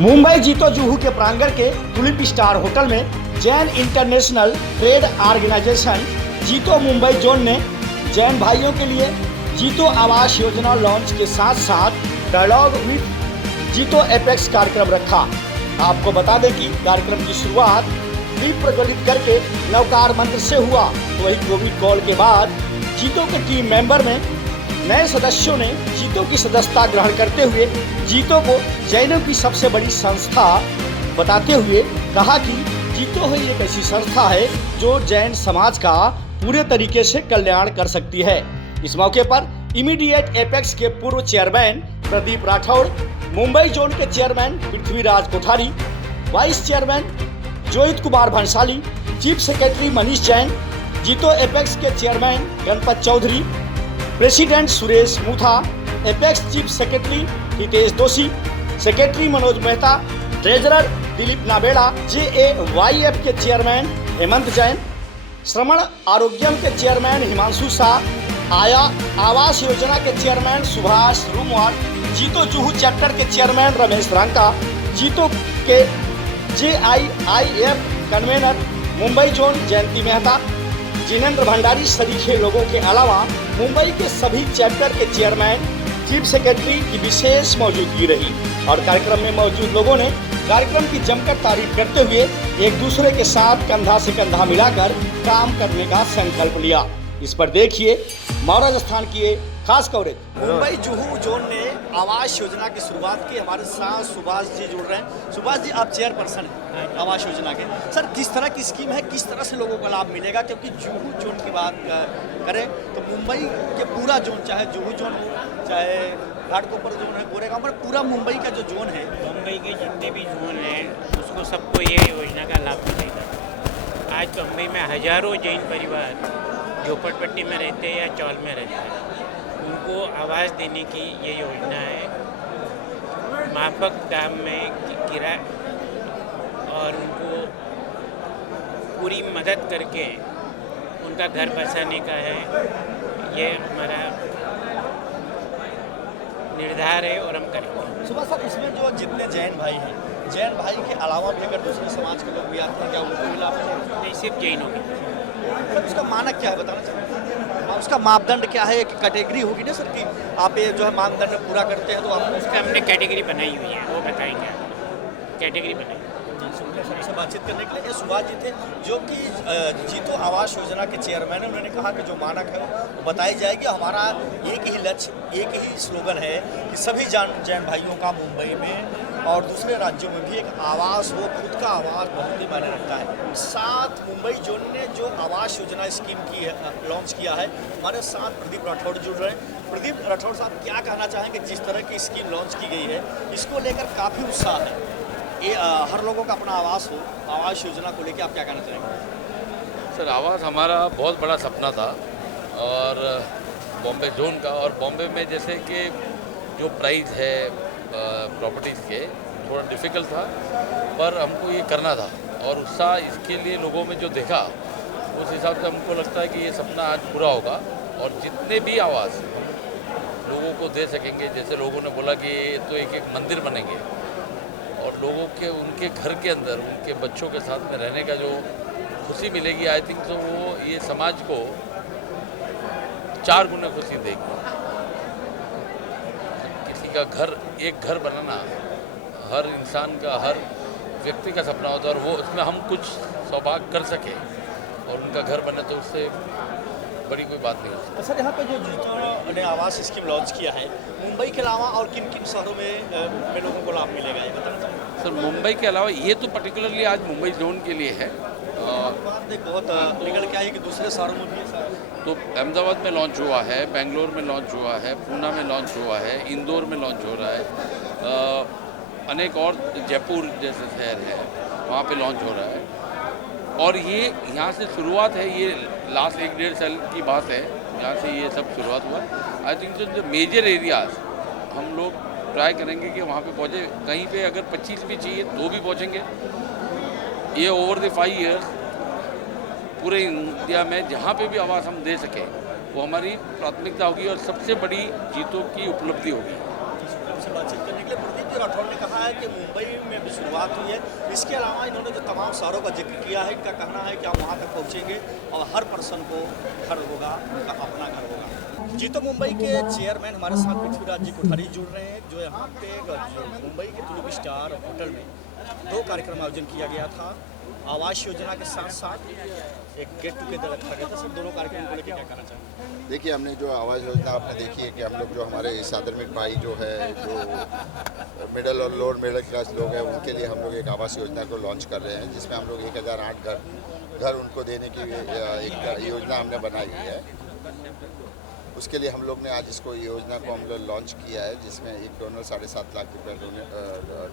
मुंबई जीतो जुहू के प्रांगण के टुलिप स्टार होटल में जैन इंटरनेशनल ट्रेड ऑर्गेनाइजेशन जीतो मुंबई जोन ने जैन भाइयों के लिए जीतो आवास योजना लॉन्च के साथ साथ डायलॉग विद जीतो एपेक्स कार्यक्रम रखा। आपको बता दें कि कार्यक्रम की शुरुआत दीप प्रज्वलित करके नवकार मंत्र से हुआ। तो वही कोविड कॉल के बाद जीतो के टीम मेंबर में नए सदस्यों ने जीतो की सदस्यता ग्रहण करते हुए जीतो को जैनों की सबसे बड़ी संस्था बताते हुए कहा कि जीतो ही एक ऐसी संस्था है जो जैन समाज का पूरे तरीके से कल्याण कर सकती है। इस मौके पर इमीडिएट एपेक्स के पूर्व चेयरमैन प्रदीप राठौड़, मुंबई जोन के chairman Prithviraj Kothari, vice chairman Johit Kumar Bhansali, chief secretary Manish Jain, JITO apex के chairman Ganpat Choudhary, president Suresh Mutha, apex chief secretary Hitesh Doshi, secretary Manoj Mehta, treasurer Dilip Nabera, JAYF के चेयरमैन हेमंत जैन, श्रमण आरोग्यम के चेयरमैन हिमांशु शाह, आवास योजना के चेयरमैन सुभाष रूमवाल, जीतो जुहू चैप्टर के चेयरमैन रमेश रांका, जीतो के JIIF कन्वेनर मुंबई जोन जयंती मेहता, जिनेंद्र भंडारी सरीखे लोगों के अलावा मुंबई के सभी चैप्टर के चेयरमैन, चीफ सेक्रेटरी की विशेष मौजूदगी रही और कार्यक्रम में मौजूद लोगों ने कार्यक्रम की जमकर तारीफ करते हुए एक दूसरे के साथ कंधा से कंधा मिलाकर काम करने का संकल्प लिया। इस पर देखिए महाराजस्थान की ये खास कवरेज। मुंबई जुहू जोन ने आवास योजना की शुरुआत की। हमारे साथ सुभाष जी जुड़ रहे हैं। सुभाष जी, आप चेयरपर्सन हैं आवास योजना के। सर, किस तरह की स्कीम है, किस तरह से लोगों को लाभ मिलेगा? क्योंकि जुहू जोन की बात करें तो मुंबई के पूरा जोन, चाहे जुहू जोन हो चाहे घाटकोपर जोन है, गोरेगांव पर पूरा मुंबई का जो जोन है, मुंबई के जितने भी जोन हैं उसको सबको ये योजना का लाभ मिलेगा। आज मुंबई में हजारों जैन परिवार झोपड़पट्टी में रहते हैं या चौल में रहते हैं, उनको आवास देने की ये योजना है। माफक दाम में किराया और उनको पूरी मदद करके उनका घर बसाने का है, ये हमारा निर्धार है और हम करेंगे। सुभाष सर, इसमें जो जितने जैन भाई हैं, जैन भाई के अलावा भी अगर दूसरे समाज के लोग भी आते हैं, क्या उनको भी लाभ मिलेगा? नहीं, सिर्फ जैनों की। सर, उसका मानक क्या है, बताना चाहिए? उसका मापदंड क्या है? एक कैटेगरी होगी ना सर कि आप ये जो है मानदंड पूरा करते हैं तो आप उसका हमने कैटेगरी बनाई हुई है, वो बताएंगे। कैटेगरी बनाई सबसे बातचीत करने के लिए सुभाष जी थे, जो कि जीतो आवास योजना के चेयरमैन है। उन्होंने कहा कि जो मानक है वो बताई जाएगी। हमारा एक ही लक्ष्य, एक ही स्लोगन है कि सभी जैन भाइयों का मुंबई में और दूसरे राज्यों में भी एक आवास हो, खुद का आवास बहुत ही मायने रखता है। साथ मुंबई जोन ने जो आवास योजना स्कीम की है, लॉन्च किया है, हमारे साथ प्रदीप राठौड़ जुड़ रहे हैं। प्रदीप राठौड़ साहब, क्या कहना चाहेंगे? जिस तरह की स्कीम लॉन्च की गई है, इसको लेकर काफ़ी उत्साह है। ये हर लोगों का अपना आवास हो, आवास योजना को लेकर आप क्या कहना चाहेंगे? सर, आवास हमारा बहुत बड़ा सपना था और बॉम्बे जोन का, और बॉम्बे में जैसे कि जो प्राइस है प्रॉपर्टीज़ के थोड़ा डिफ़िकल्ट था, पर हमको ये करना था और उत्साह इसके लिए लोगों में जो देखा, उस हिसाब से हमको लगता है कि ये सपना आज पूरा होगा और जितने भी आवास लोगों को दे सकेंगे। जैसे लोगों ने बोला कि ये तो एक एक मंदिर बनेंगे और लोगों के उनके घर के अंदर उनके बच्चों के साथ में रहने का जो खुशी मिलेगी, आई थिंक तो वो ये समाज को 4 गुना खुशी देगी। किसी का घर, एक घर बनाना हर इंसान का, हर व्यक्ति का सपना होता है और वो उसमें हम कुछ सौभाग्य कर सके और उनका घर बने तो उससे बड़ी कोई बात नहीं हो सकती। सर, यहाँ पे जो जीतो ने आवास स्कीम लॉन्च किया है, मुंबई के अलावा और किन किन शहरों में लोगों को लाभ मिलेगा, ये बताना चाहिए? सर, मुंबई के अलावा ये तो पर्टिकुलरली आज मुंबई जोन के लिए है। बात बहुत निकल के आई कि दूसरे शहरों में भी है। तो अहमदाबाद में लॉन्च हुआ है, बेंगलोर में लॉन्च हुआ है, पूना में लॉन्च हुआ है, इंदौर में लॉन्च हो रहा है, अनेक और जयपुर जैसे शहर है वहाँ पे लॉन्च हो रहा है। और ये यहाँ से शुरुआत है, ये लास्ट 1-1.5 साल की बात है, यहाँ से ये सब शुरुआत हुआ। आई थिंक जो मेजर एरियाज हम लोग ट्राई करेंगे कि वहाँ पे पहुँचे। कहीं पे अगर 25 भी चाहिए तो भी पहुँचेंगे। ये ओवर द 5 ईयर्स पूरे इंडिया में जहाँ पे भी आवास हम दे सकें वो हमारी प्राथमिकता होगी और सबसे बड़ी जीतों की उपलब्धि होगी। बातचीत करने के लिए प्रदीप जी राठौड़ ने कहा है कि मुंबई में भी शुरुआत हुई है, इसके अलावा इन्होंने जो तमाम शहरों का जिक्र किया है, इनका कहना है कि हम वहाँ तक पहुँचेंगे और हर पर्सन को घर होगा, उनका अपना घर होगा। जीतो मुंबई के चेयरमैन हमारे साथ पृथ्वीराज जी कोठारी जुड़ रहे हैं, जो यहाँ पे मुंबई के तुलिप स्टार होटल में 2 कार्यक्रम आयोजन किया गया था। आवास योजना के साथ साथ एक गेट टुगेदर रखा गया था। सर, दोनों कार्यक्रम को लेकर क्या कहना चाहेंगे? देखिए, हमने जो आवास योजना आपने देखी है कि हम लोग जो हमारे साधर्मिक भाई जो है, जो मिडिल और लोअर मिडिल क्लास लोग हैं, उनके लिए हम लोग एक आवास योजना को लॉन्च कर रहे हैं, जिसमें हम लोग 1008 घर उनको देने की एक योजना हमने बनाई है। उसके लिए हम लोग ने आज इसको योजना को हम लोग लॉन्च किया है, जिसमें एक डोनर 7.5 लाख रुपये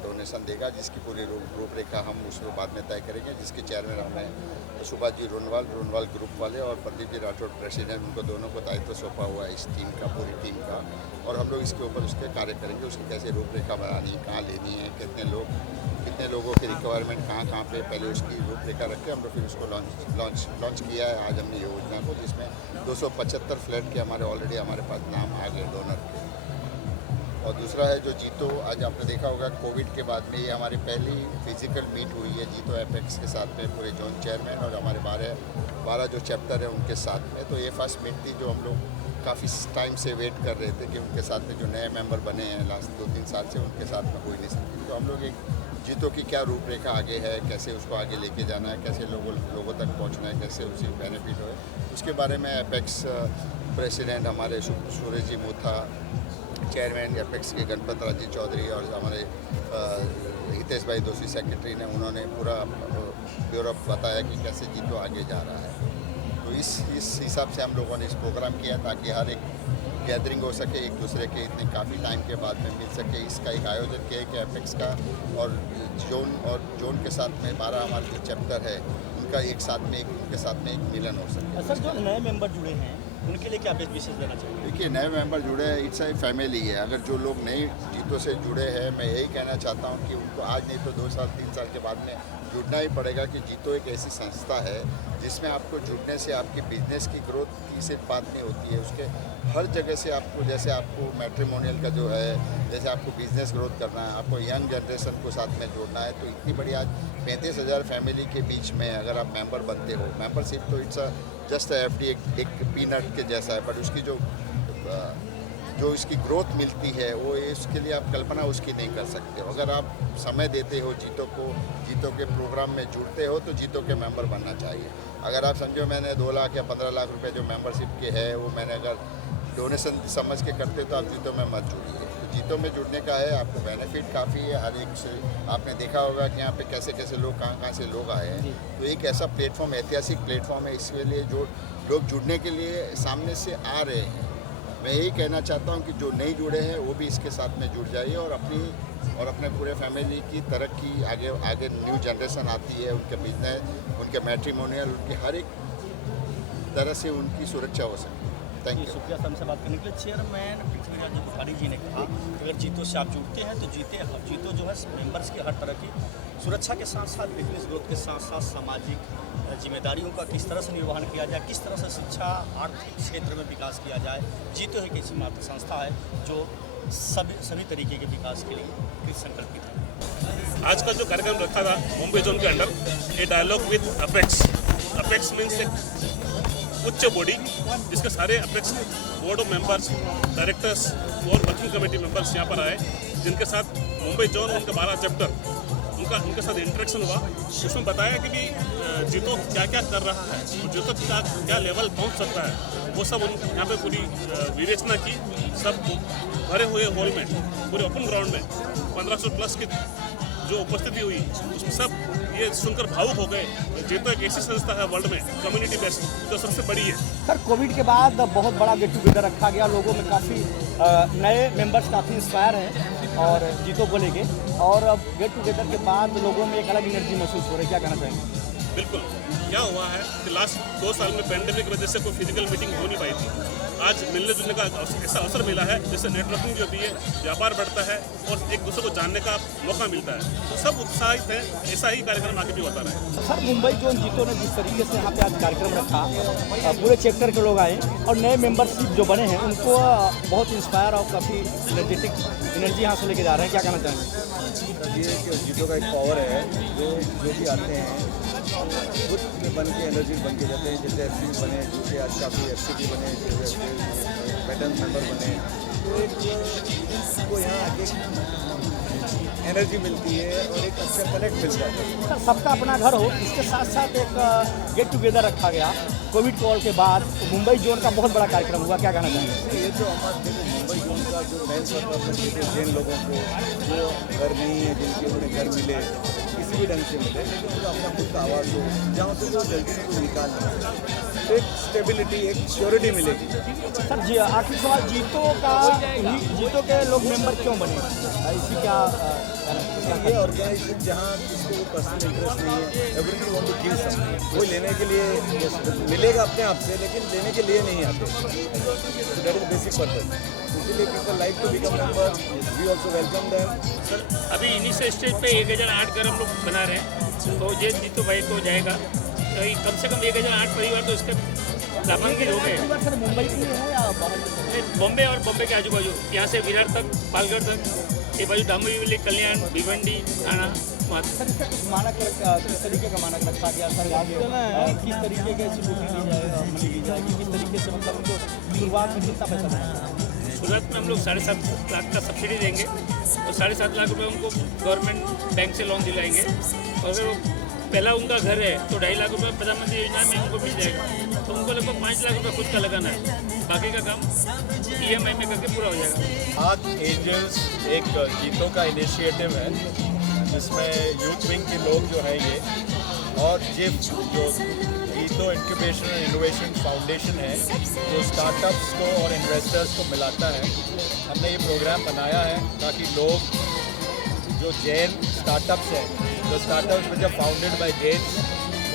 डोनेशन देगा, जिसकी पूरी रूपरेखा हम उसको बाद में तय करेंगे, जिसके चेयरमैन हमें सुभाष जी रोनवाल ग्रुप वाले और प्रदीप जी राठौड़ प्रेसिडेंट, उनको दोनों को दायित्व सौंपा हुआ है इस टीम का, पूरी टीम का। और हम लोग इसके ऊपर उसके कार्य करेंगे, उसकी कैसे रूपरेखा बनानी, कहाँ लेनी है, कितने लोगों की रिक्वायरमेंट कहाँ पे, पहले उसकी रूपरेखा रख के हम लोग फिर उसको लॉन्च किया है आज हमने योजना को, जिसमें 275 फ्लैट के हमारे हमारे पास नाम आ गए डोनर के। और दूसरा है जो जीतो, आज आपने देखा होगा कोविड के बाद में ये हमारी पहली फिजिकल मीट हुई है जीतो एपेक्स के साथ में, पूरे जोन चेयरमैन और हमारे 12 जो चैप्टर हैं उनके साथ में। तो ये फर्स्ट मीट थी जो हम लोग काफ़ी टाइम से वेट कर रहे थे कि उनके साथ में जो नए मेंबर बने हैं लास्ट 2-3 साल से, उनके साथ में हो ही नहीं सकती। तो हम लोग एक जीतो की क्या रूपरेखा आगे है, कैसे उसको आगे लेके जाना है, कैसे लोगों तक पहुंचना है, कैसे उसी बेनिफिट हो, उसके बारे में एपेक्स प्रेसिडेंट हमारे सूरज जी मोथा, चेयरमैन एपेक्स के गणपत राज जी चौधरी और हमारे हितेश भाई दोषी सेक्रेटरी ने, उन्होंने पूरा ब्यूरो बताया कि कैसे जीतो आगे जा रहा है। तो इस हिसाब से हम लोगों ने इस प्रोग्राम किया ताकि हर एक गैदरिंग हो सके, एक दूसरे के इतने काफ़ी टाइम के बाद में मिल सके। इसका एक आयोजन किया कि एपेक्स का और जोन के साथ में 12 हमारे जो चैप्टर है उनका उनके साथ में एक मिलन हो सके। सर, जो नए मेंबर जुड़े हैं उनके लिए क्या विशेष देना चाहिए? देखिए, नए मेंबर जुड़े हैं, इट्स ए फैमिली है। अगर जो लोग नए जीतों से जुड़े हैं, मैं यही कहना चाहता हूं कि उनको आज नहीं तो 2 साल 3 साल के बाद में जुड़ना ही पड़ेगा कि जीतो एक ऐसी संस्था है जिसमें आपको जुड़ने से आपकी बिजनेस की ग्रोथ की सिर्फ बात नहीं होती है, उसके हर जगह से आपको, जैसे आपको मैट्रिमोनियल का जो है, जैसे आपको बिजनेस ग्रोथ करना है, आपको यंग जनरेशन को साथ में जोड़ना है, तो इतनी बड़ी आज 35,000 फैमिली के बीच में अगर आप मेंबर बनते हो, मेंबरशिप तो इट्स जस्ट एफडी एक पीनट के जैसा है, बट उसकी जो इसकी ग्रोथ मिलती है वो इसके लिए आप कल्पना उसकी नहीं कर सकते हो। अगर आप समय देते हो जीतो के प्रोग्राम में जुड़ते हो तो जीतो के मेंबर बनना चाहिए। अगर आप समझो मैंने 2 लाख या 15 लाख रुपए जो मेंबरशिप के है वो मैंने अगर डोनेशन समझ के करते तो आप जीतो में मत जुड़िए। तो जीतो में जुड़ने का है, आपको बेनिफिट काफ़ी है हर एक से। आपने देखा होगा कि यहाँ पे कैसे लोग कहाँ से लोग आए हैं, तो एक ऐसा प्लेटफॉर्म, ऐतिहासिक प्लेटफॉर्म है, इसके लिए जो लोग जुड़ने के लिए सामने से आ रहे हैं। मैं यही कहना चाहता हूँ कि जो नहीं जुड़े हैं वो भी इसके साथ में जुड़ जाइए और अपने पूरे फैमिली की तरक्की आगे न्यू जनरेशन आती है, उनके बिजनेस, उनके मैट्रिमोनियल, उनकी हर एक तरह से उनकी सुरक्षा हो सके। Thank you. शुक्रिया हमसे बात करने के लिए। चेयरमैन पृथ्वीराज कोठारी जी ने कहा अगर जीतो से आप जुड़ते हैं तो जीतो जो है मेंबर्स की हर तरह की सुरक्षा के साथ साथ बिजनेस ग्रोथ के साथ साथ सामाजिक जिम्मेदारियों का किस तरह से निर्वहन किया जाए, किस तरह से शिक्षा आर्थिक क्षेत्र में विकास किया जाए। जीतो एक ऐसी मात्र संस्था है जो सभी तरीके के विकास के लिए संकल्पित है। आज का जो कार्यक्रम रखा था मुंबई जोन के under, a dialogue with apex means एक उच्च बॉडी जिसके सारे apex board of members, directors और वर्किंग कमेटी मेंबर्स यहाँ पर आए, जिनके साथ मुंबई जोन उनके 12 चैप्टर उनके साथ इंटरेक्शन हुआ। उसमें बताया कि भी जीतो क्या क्या कर रहा है, जीतो क्या लेवल पहुंच सकता है, वो सब यहाँ पे पूरी विवेचना की। सब भरे हुए हॉल में, पूरे ओपन ग्राउंड में 1500 प्लस की जो उपस्थिति हुई, उसमें सब ये सुनकर भावुक हो गए। जीतो एक ऐसी संस्था है वर्ल्ड में कम्युनिटी बेस्ड जो सबसे बड़ी है। सर, कोविड के बाद बहुत बड़ा गेट टुगेदर रखा गया, लोगों में काफ़ी नए मेंबर्स काफ़ी इंस्पायर हैं और जीतो को लेके, और अब गेट टुगेदर के बाद लोगों में एक अलग एनर्जी महसूस हो रही है, क्या कहना चाहेंगे? बिल्कुल, क्या हुआ है कि लास्ट 2 साल में पेंडेमिक की वजह से कोई फिजिकल मीटिंग हो नहीं पाई थी। आज मिलने जुलने का ऐसा अवसर मिला है जिससे नेटवर्किंग जो होती है, व्यापार बढ़ता है और एक दूसरे को जानने का मौका मिलता है। तो सब उत्साहित हैं, ऐसा ही कार्यक्रम आगे भी होता रहे। सर मुंबई जोन जीतो ने जिस तरीके से यहाँ पे आज कार्यक्रम रखा, पूरे चैप्टर के लोग आए और नए मेंबरशिप जो बने हैं उनको बहुत इंस्पायर और काफ़ी एनर्जी यहाँ से लेके जा रहे हैं, क्या कहना चाहेंगे? ये कि जीतो का एक पावर है, जो भी आते हैं खुद बन के एनर्जी बन के जाते हैं। जैसे एफ बने, जैसे आज काफ़ी एफ बने, जैसे पैटर्न मेंबर बने, तो को यहाँ आके एनर्जी मिलती है और एक अच्छा कनेक्ट मिलता है। सर सबका अपना घर हो, इसके साथ साथ एक गेट टुगेदर रखा गया कोविड कॉल के बाद, तो मुंबई जोन का बहुत बड़ा कार्यक्रम हुआ, क्या कहना चाहेंगे? ये जो हमारे मुंबई जोन का जो मेन पर्पज है, जिन लोगों को जो घर नहीं है, जिनके उन्हें घर मिले किसी भी ढंग से मिले, लेकिन उनका अपना खुद का आवाज़ हो, जहाँ से वो जल्दी से निकाल लें, तो एक स्टेबिलिटी, एक श्योरिटी मिलेगी। सर जी आखिर सवाल, जीतो के लोग मेंबर क्यों बने, इसी क्या ये ऑर्गेनाइजेशन जहाँ जिसको वो पर्सनल इंटरेस्ट नहीं है, everybody want to give something, वो लेने के लिए मिलेगा अपने आप से, लेकिन लेने के लिए नहीं आते। तो दैट इज बेसिक पर्पज। इसीलिए people like to become member, we also welcome them. Sir अभी इनिशियल स्टेज पे 1008 घर हम लोग बना रहे हैं, तो ये जीतो भाई को जाएगा, तो कम से कम 1008 परिवार तो इसके नामांकित हो गए। सर मुंबई की है या बाहर? बॉम्बे और बॉम्बे के आजू बाजू, यहाँ से विरार तक, पालगढ़ तक, ये बाजू डांबोली, कल्याण, भिवंडी, थाना, वहाँ सर इसका कुछ मानक किस तरीके का मानक रखा गया सर? किस तरीके के ली जाएगी, किस तरीके से मतलब उनको शुरुआत में कितना पैसा देना? शुरुआत में हम लोग 7.5 लाख का सब्सिडी देंगे और 7.5 लाख रुपये उनको गवर्नमेंट बैंक से लोन दिलाएंगे, और अगर वो पहला उनका घर है तो 2.5 लाख रुपये प्रधानमंत्री योजना में उनको मिल जाएगा, तो उनको लगभग 5 लाख रुपये खुद का लगाना है, बाकी का काम EMI में करके पूरा हो जाएगा। आर्क एंजल्स एक जीतो का इनिशिएटिव है, जिसमें यूथ विंग के लोग जो है ये, और जिप जो जीतो इंक्यूबेशन एंड इनोवेशन फाउंडेशन है, जो स्टार्टअप्स को और इन्वेस्टर्स को मिलाता है। हमने ये प्रोग्राम बनाया है ताकि लोग जो जैन स्टार्टअप्स हैं, जो startups which are founded by Jains,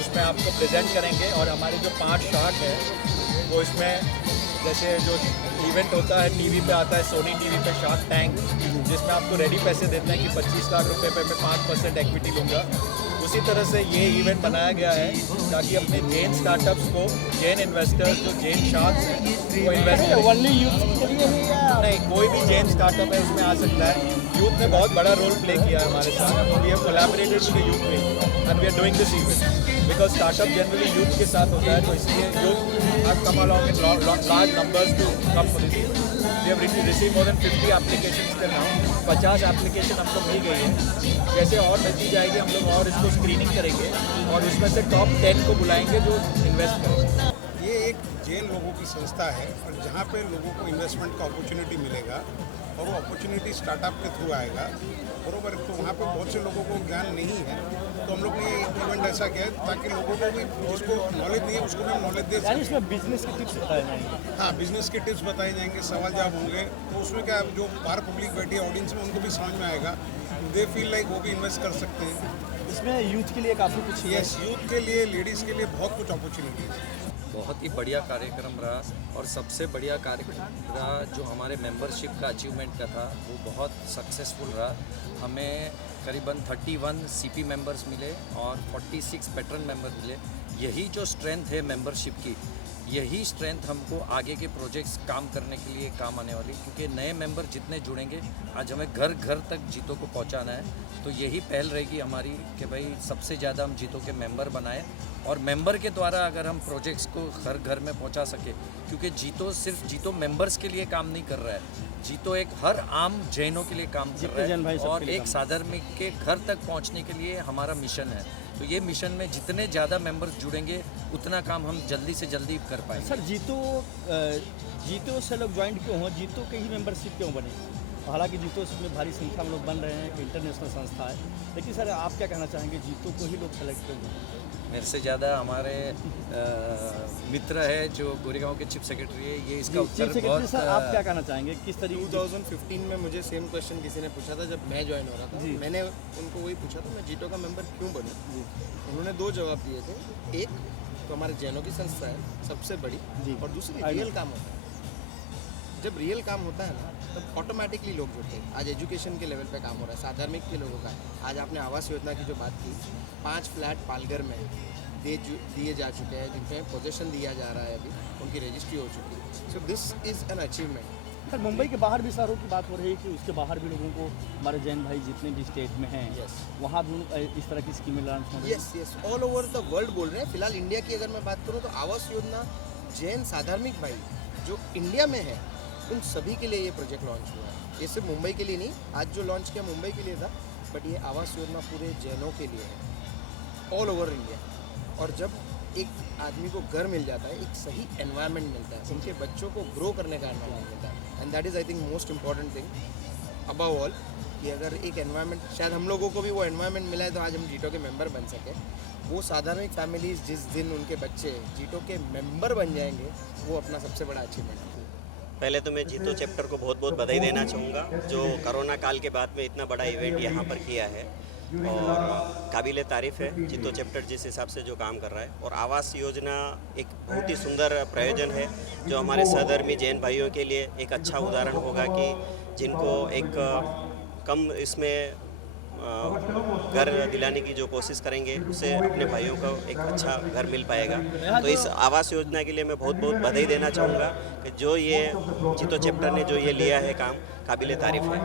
उसमें आपको प्रेजेंट करेंगे। और हमारे जो 5 शार्क हैं वो इसमें, जैसे जो इवेंट होता है टीवी पे आता है, सोनी टीवी पे शार्क टैंक, जिसमें आपको रेडी पैसे देते हैं कि 25 लाख रुपए पे मैं 5% इक्विटी लूँगा, उसी तरह से ये इवेंट बनाया गया है ताकि अपने जैन स्टार्टअप्स को जैन इन्वेस्टर्स जो जैन शार्क्स हैं वो इन्वेस्ट करें। ओनली यूथ के लिए ही या नहीं, कोई भी जैन स्टार्टअप है उसमें आ सकता है। यूथ ने बहुत बड़ा रोल प्ले किया है हमारे साथ, we have collaborated with the youth wing and we are doing this event because startup generally youth के साथ होता है, तो इसलिए youth have come along in large numbers to come for this event. We have receive more than 50 applications till now, 50 application हमको मिल गई है। जैसे और मिलती जाएगी हम लोग और इसको स्क्रीनिंग करेंगे और उसमें से टॉप 10 को बुलाएंगे जो इन्वेस्ट करेंगे। ये एक जैन लोगों की संस्था है और जहाँ पे लोगों को इन्वेस्टमेंट का अपॉर्चुनिटी मिलेगा और वो अपॉर्चुनिटी स्टार्टअप के थ्रू आएगा, बरोबर। तो वहाँ पे बहुत से लोगों को ज्ञान नहीं है, तो हम लोग ने एक इवेंट ऐसा किया है ताकि लोगों को भी, जिसको नॉलेज नहीं है उसको भी नॉलेज दे यानी इसमें बिजनेस की टिप्स बताए जाएंगे। हाँ, बिजनेस के टिप्स बताए जाएंगे, सवाल जवाब होंगे, तो उसमें क्या जो बाहर पब्लिक बैठी है ऑडियंस में उनको भी समझ में आएगा, दे फील लाइक वो भी इन्वेस्ट कर सकते हैं। इसमें यूथ के लिए काफ़ी कुछ है। यस, यूथ के लिए, लेडीज़ के लिए बहुत कुछ अपॉर्चुनिटी है। बहुत ही बढ़िया कार्यक्रम रहा और सबसे बढ़िया कार्यक्रम रहा जो हमारे मेंबरशिप का अचीवमेंट का था, वो बहुत सक्सेसफुल रहा। हमें करीबन 31 CP मेंबर्स मिले और 46 पैटर्न मेंबर मिले। यही जो स्ट्रेंथ है मेंबरशिप की, यही स्ट्रेंथ हमको आगे के प्रोजेक्ट्स काम करने के लिए काम आने वाली, क्योंकि नए मेंबर जितने जुड़ेंगे, आज हमें घर घर तक जीतो को पहुंचाना है। तो यही पहल रहेगी हमारी कि भाई सबसे ज़्यादा हम जीतो के मेंबर बनाएं और मेंबर के द्वारा अगर हम प्रोजेक्ट्स को घर घर में पहुंचा सके, क्योंकि जीतो सिर्फ जीतो मेंबर्स के लिए काम नहीं कर रहा है, जीतो एक हर आम जैनों के लिए काम कर रहा है और एक साधर्मिक के घर तक पहुंचने के लिए हमारा मिशन है। तो ये मिशन में जितने ज़्यादा मेंबर्स जुड़ेंगे उतना काम हम जल्दी से जल्दी कर पाएंगे। सर जीतो से लोग ज्वाइन क्यों हो, जीतो के ही मेंबरशिप क्यों बने? हालांकि जीतो में भारी संख्या में लोग बन रहे हैं, इंटरनेशनल संस्था है, लेकिन सर आप क्या कहना चाहेंगे, जीतो को ही लोग सेलेक्ट क्यों करें? मेरे से ज़्यादा हमारे मित्र है जो गोरेगांव के चीफ सेक्रेटरी है, ये इसका उत्तर बहुत। सर आप क्या कहना चाहेंगे, किस तरीके? 2015 में मुझे सेम क्वेश्चन किसी ने पूछा था जब मैं ज्वाइन हो रहा था, मैंने उनको वही पूछा था मैं जीतो का मेंबर क्यों बनूं। उन्होंने 2 जवाब दिए थे, एक तो हमारे जैनों की संस्था है सबसे बड़ी, और दूसरी रियल काम होता है। जब रियल काम होता है ना तब ऑटोमेटिकली लोग जुड़ते हैं। आज एजुकेशन के लेवल पे काम हो रहा है, साधारणिक के लोगों का। आज आपने आवास योजना की जो बात की, 5 फ्लैट पालघर में दिए जा चुके हैं, जिनमें पोजेशन दिया जा रहा है, अभी उनकी रजिस्ट्री हो चुकी है। So this is an achievement. Sir Mumbai के बाहर भी शहरों की बात हो रही है कि उसके बाहर भी लोगों को हमारे जैन भाई जितने भी स्टेट में हैं वहाँ भी इस तरह की स्कीमें लॉन्च हो रही है। Yes all over the world बोल रहे हैं। फिलहाल इंडिया की अगर मैं बात करूँ तो आवास योजना जैन साधारणिक भाई जो इंडिया में है उन सभी के लिए ये प्रोजेक्ट लॉन्च हुआ है। ये सिर्फ मुंबई के लिए नहीं, आज जो लॉन्च किया मुंबई के लिए था, बट ये आवास योजना पूरे जैनों के लिए है, ऑल ओवर इंडिया। और जब एक आदमी को घर मिल जाता है, एक सही एनवायरनमेंट मिलता है, उनके बच्चों को ग्रो करने का एनवायरनमेंट मिलता है, and that is I think most important thing above all, कि अगर एक एनवायरनमेंट, शायद हम लोगों को भी वो एनवायरनमेंट मिला है तो आज हम जीटो के मेंबर बन सके। वो साधारण फैमिलीज जिस दिन उनके बच्चे जीटो के मेंबर बन जाएंगे, वो अपना सबसे बड़ा अचीवमेंट है। पहले तो मैं जीतो चैप्टर को बहुत बहुत बधाई देना चाहूँगा, जो कोरोना काल के बाद में इतना बड़ा इवेंट यहाँ पर किया है, और काबिल तारीफ़ है जीतो चैप्टर जिस हिसाब से जो काम कर रहा है। और आवास योजना एक बहुत ही सुंदर प्रयोजन है, जो हमारे सहधर्मी जैन भाइयों के लिए एक अच्छा उदाहरण होगा कि जिनको एक कम इसमें घर दिलाने की जो कोशिश करेंगे, उससे अपने भाइयों को एक अच्छा घर मिल पाएगा। तो इस आवास योजना के लिए मैं बहुत बहुत बधाई देना चाहूँगा कि जो ये जीतो चैप्टर ने जो ये लिया है काम, काबिल तारीफ़ है।